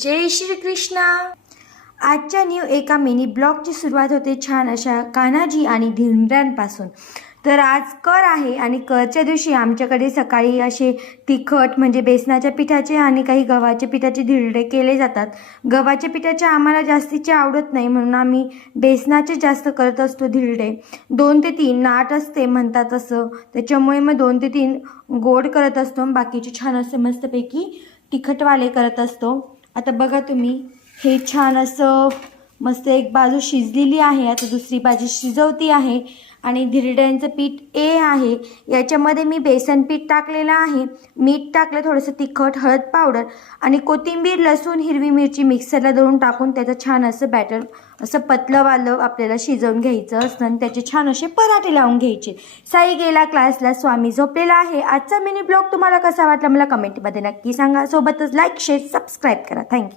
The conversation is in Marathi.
जय श्री कृष्णा। आजच्या न्यू एका मिनी ब्लॉगची सुरुवात होते छान अशा कान्हाजी आणि धिरड्यांपासून। तर आज कर आहे आणि करच्या दिवशी आमच्याकडे सकाळी असे तिखट म्हणजे बेसनाच्या पिठाचे आणि काही गव्हाच्या पिठाचे धिरडे केले जातात। गव्हाच्या पिठाचे आम्हाला जास्तीचे आवडत नाही म्हणून आम्ही बेसनाचे जास्त करत असतो धिरडे। 2 ते 3 नाट असते म्हणतात असं, त्याच्यामुळे मग 2 ते 3 गोड करत असतो, बाकीचे छान असे मस्तपैकी तिखटवाले करत असतो। आता बघा तुम्ही, हे छान असं मस्त एक बाजू शिजलेली आहे, आता दुसरी बाजू शिजवती आहे। आणि धिरड्यांचं पीठ आहे, याच्यामध्ये मी बेसन पीठ टाकलेलं आहे, मीठ टाकलं, थोडंसं तिखट, हळद पावडर आणि कोथिंबीर, लसूण, हिरवी मिरची मिक्सरला दळून टाकून त्याचं छान असं बॅटर असं पतलंवालं आपल्याला शिजवून घ्यायचं असतं आणि त्याचे छान असे पराठे लावून घ्यायचे। साई गेला क्लासला, स्वामी झोपलेला आहे। आजचा मिनी ब्लॉग तुम्हाला कसा वाटला मला कमेंटमध्ये नक्की सांगा, सोबतच लाईक, शेअर, सबस्क्राईब करा। थँक्यू।